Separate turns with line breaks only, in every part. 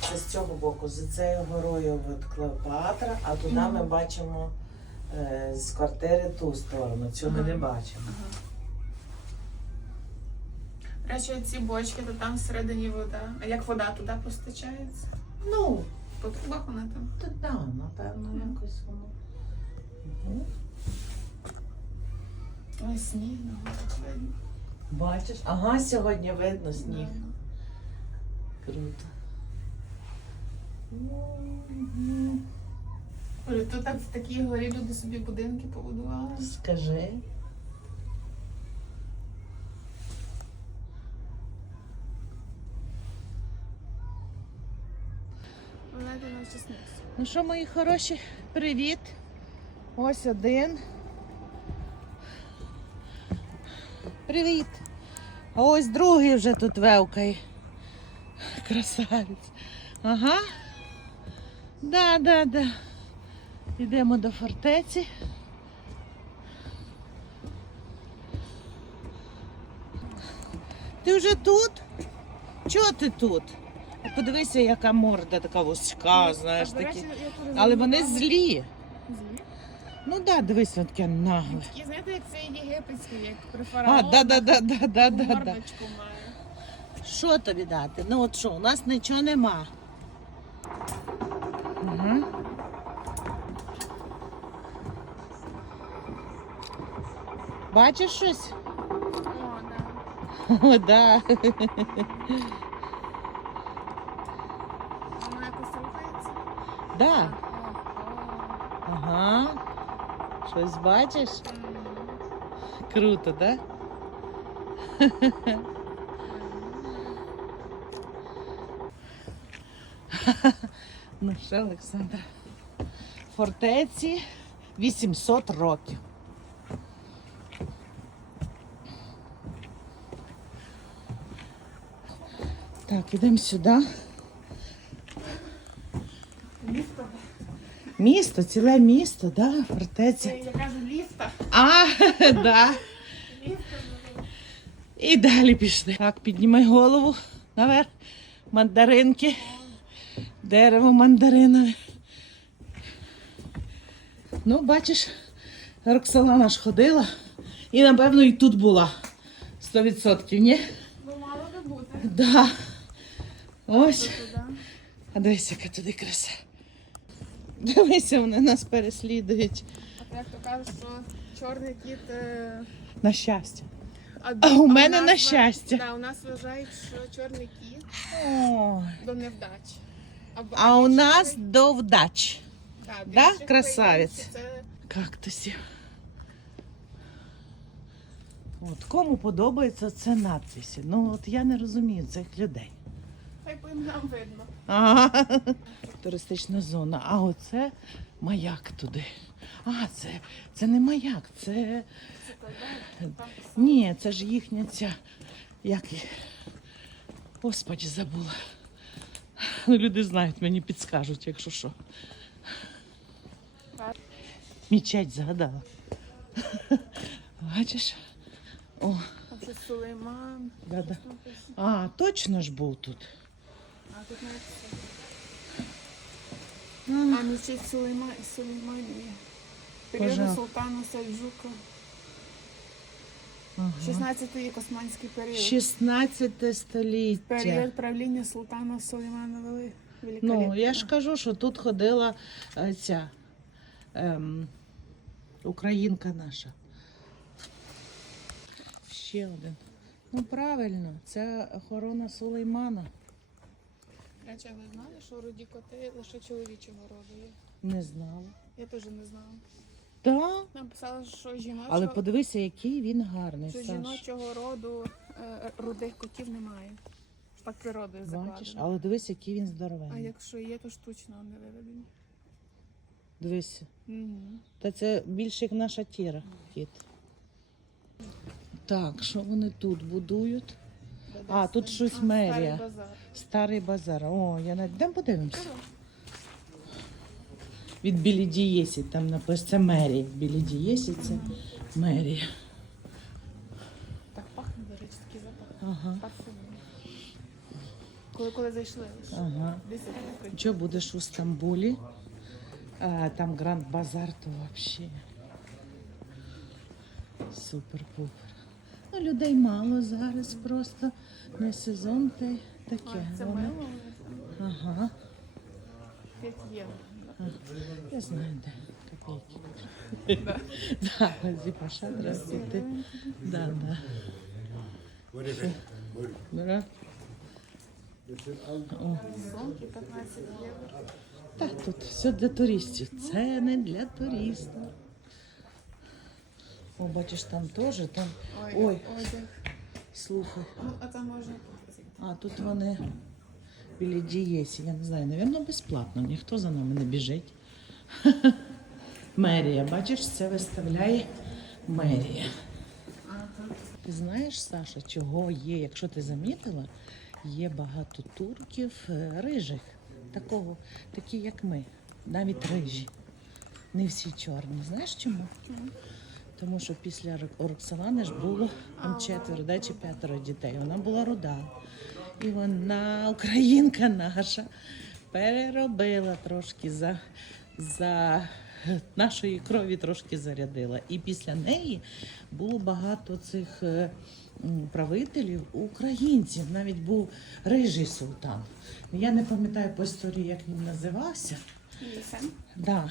Це з цього боку, за цією горою от Клеопатра, а туди ми бачимо е, з квартири ту сторону. Цю ми не бачимо.
Речі, ці бочки, то там всередині вода. А як вода туди постачається?
Ну,
По трубах вона там.
то да, напевно, якось воно. Мгм.
Ой, сніг, ну, так видно.
Бачиш? Ага, сьогодні видно сніг.
Да.
Круто. Мгм.
Ой, Тут так в такій горі люди собі будинки побудували.
Скажи. Ну що, мої хороші, привіт. Ось один. Привіт. А ось другий вже тут вевкає. Красавець. Ага. Да, да, да. Йдемо до фортеці. Ти вже тут? Чого ти тут? Подивися, яка морда така вузька, знаєш, такі. Але вони злі.
Злі?
Ну так, да, дивись, він таке нагле.
Такі, знаєте, як це єгипетський, як при
А, да, да, да, да, да, да, да.
Мордочку має.
Що тобі дати? Ну от що, у нас нічого нема. Угу. Бачиш щось?
О, да.
О, да.
А Воно якось рухається?
Да. Ага. Щось бачиш? Круто, да? Ну що, Олександра? Фортеці 800 років. Так, ідемо сюди.
Місто.
Місто, ціле місто, да, фортеця.
Я кажу, ліфта.
А, да. І далі пішли. Так, піднімай голову наверх. Мандаринки. Дерево мандаринове. Ну, бачиш, Роксолана ж ходила. І, напевно, і тут була. 100%, ні?
Ну, мало би бути.
Да. Ось. А дивись, яка туди краса. Дивися, вони нас переслідують.
А як то кажуть, що чорний кіт. е,
На щастя.
А,
А у мене
нас
на
ва-
щастя.
Да, у нас вважають, що чорний кіт
Ой.
до невдач. б-
А у нас до вдач.
да,
да, красавець?
Це
кактусів. От кому подобається це надписи. Ну от я не розумію цих людей.
Хай по іменам видно.
Ага. Туристична зона. А оце маяк туди. А, це, це не маяк, це.
Це да,
Ні, це ж їхня ця. Як їх? Господі, забула. Ну, люди знають, мені підскажуть, якщо що. Мічеть згадала. Бачиш? О,
Там щось Сулейман. там пише.
А, точно ж був тут.
А тут навіть це. А мечеть Сулейман, Сулейманія. Періоду султана Сельджука.
Ага.
16 вік османський період.
16 століття.
Період правління султана Сулеймана Вели.
Ну, я ж кажу, що тут ходила е, ця ем, українка наша. Ще один. Ну, правильно, це охорона Сулеймана.
Речі, ви знали, що руді коти лише чоловічого роду є?
Не знала.
Я теж не знала.
Так.
Нам писали, що жіночого,
Але подивися, який він гарний.
що
Саш.
жіночого роду е, рудих котів немає. Так природою
Бачиш,
закладено.
але дивись, який він
А
здоровенний.
якщо є, то штучно не виведені.
Дивися.
Угу.
Та це більше як наша тіра, кіт. Так, що вони тут будують? А, тут щось
Старий
мерія.
базар.
Старий базар. О, я навіть йдемо подивимося. Від Білі Дієсі, там написано це мерія. Білі Дієсі це мерія.
Так пахне, до речі, такий запах.
Ага.
Коли, коли зайшли.
Ага. Що будеш у Стамбулі? А, там Гранд Базар, то взагалі. Супер-пупер. Ну, людей мало зараз просто. Не сезон та й таке.
А, це
Воно-
мило.
Ага.
5 євро.
Я знаю, де копійки. Да, зі треба піти. Да, да. О.
Сумки 15 євро.
Так, тут все для туристів. Це не для туристів. О, бачиш, там теж там. Ой.
Одяг.
Слухай.
Ну, а там можна
А тут вони біля дієсі. Я не знаю, напевно, безплатно. Ніхто за нами не біжить. Мерія, бачиш, це виставляє мерія. Ти знаєш, Саша, чого є, якщо ти замітила, є багато турків е, рижих, такого, такі як ми, навіть рижі. Не всі чорні. Знаєш чому? Тому що після Рок- Роксолани ж було там четверо, да, чи п'ятеро дітей. Вона була руда. І вона, українка наша, переробила трошки за, за нашої крові трошки зарядила. І після неї було багато цих е, правителів українців. Навіть був рижий султан. Я не пам'ятаю по історії, як він називався.
Лісен.
Да.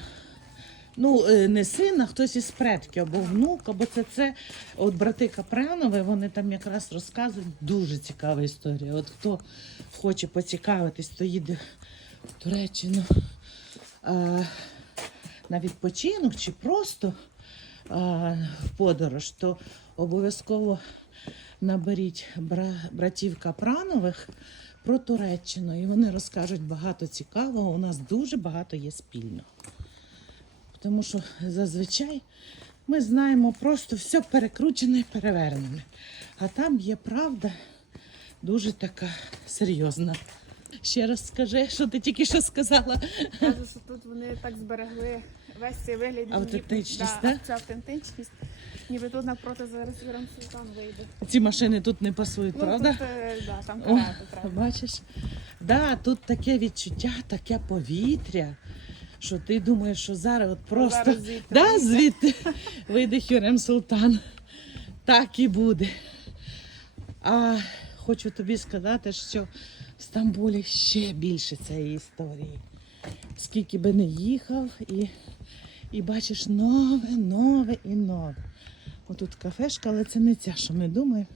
Ну, е, не син, а хтось із предків, або внук, або це це. От брати Капранови, вони там якраз розказують дуже цікава історія. От хто хоче поцікавитись, то їде в Туреччину е, на відпочинок чи просто е, в подорож, то обов'язково наберіть бра- братів Капранових про Туреччину. І вони розкажуть багато цікавого. У нас дуже багато є спільного. Тому що зазвичай ми знаємо просто все перекручене і перевернене. А там є правда дуже така серйозна. Ще раз скажи, що ти тільки що сказала.
Кажу, що тут вони так зберегли весь цей вигляд.
Автентичність,
да,
да?
Це автентичність. Ніби тут навпроти зараз Вірам Султан вийде.
Ці машини тут не пасують,
Ну,
правда?
Тут, е, да, там
О,
треба.
бачиш? Да, тут таке відчуття, таке повітря, що ти думаєш, що зараз от просто
Зараз звідти
да, звідти вийде Хюрем Султан. Так і буде. А хочу тобі сказати, що в Стамбулі ще більше цієї історії. Скільки би не їхав, і, і бачиш нове, нове і нове. Отут кафешка, але це не ця, що ми думаємо.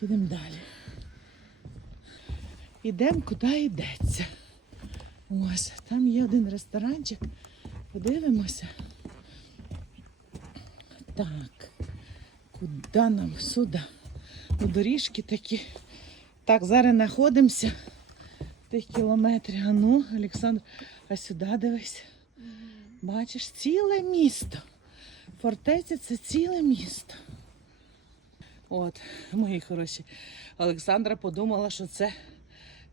Підемо далі. Ідемо, куди йдеться. Ось, там є один ресторанчик. Подивимося. Так. Куди нам? Сюди. Ну, доріжки такі. Так, зараз знаходимося. Тих кілометрів. А ну, Олександр, а сюди дивись. Бачиш, ціле місто. Фортеця це ціле місто. От, мої хороші. Олександра подумала, що це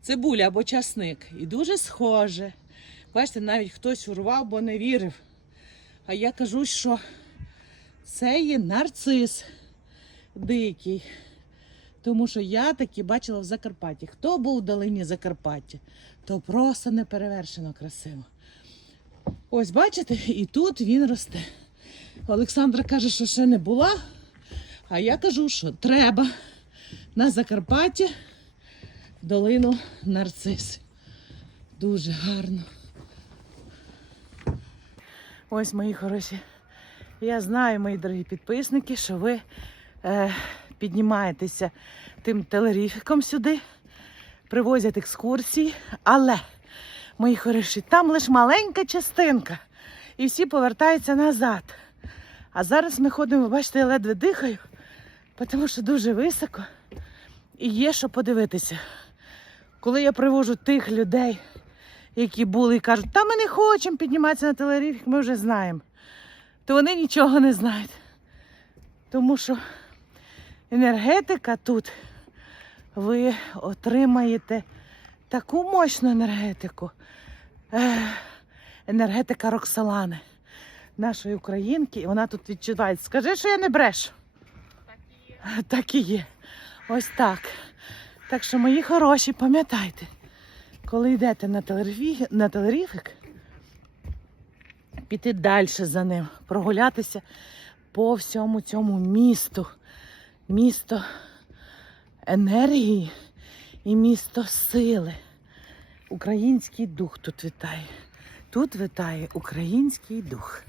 цибуля або часник. І дуже схоже. Бачите, навіть хтось урвав, бо не вірив. А я кажу, що це є нарцис дикий. Тому що я таки бачила в Закарпатті. Хто був в долині Закарпаття, то просто неперевершено красиво. Ось бачите, і тут він росте. Олександра каже, що ще не була. А я кажу, що треба на Закарпатті долину нарцис. Дуже гарно. Ось мої хороші. Я знаю, мої дорогі підписники, що ви е, піднімаєтеся тим телеріфіком сюди, привозять екскурсії, але, мої хороші, там лише маленька частинка. І всі повертаються назад. А зараз ми ходимо, бачите, я ледве дихаю, тому що дуже високо і є що подивитися. Коли я привожу тих людей, які були і кажуть, та ми не хочемо підніматися на телеріфік, ми вже знаємо, то вони нічого не знають. Тому що енергетика тут ви отримаєте таку мощну енергетику. Енергетика Роксолани, нашої українки, і вона тут відчувається. Скажи, що я не брешу.
Так і є.
Так і є. Ось так. Так що, мої хороші, пам'ятайте, коли йдете на, телерифі... на телеріфік, піти далі за ним, прогулятися по всьому цьому місту. Місто енергії і місто сили. Український дух тут вітає. Тут витає український дух.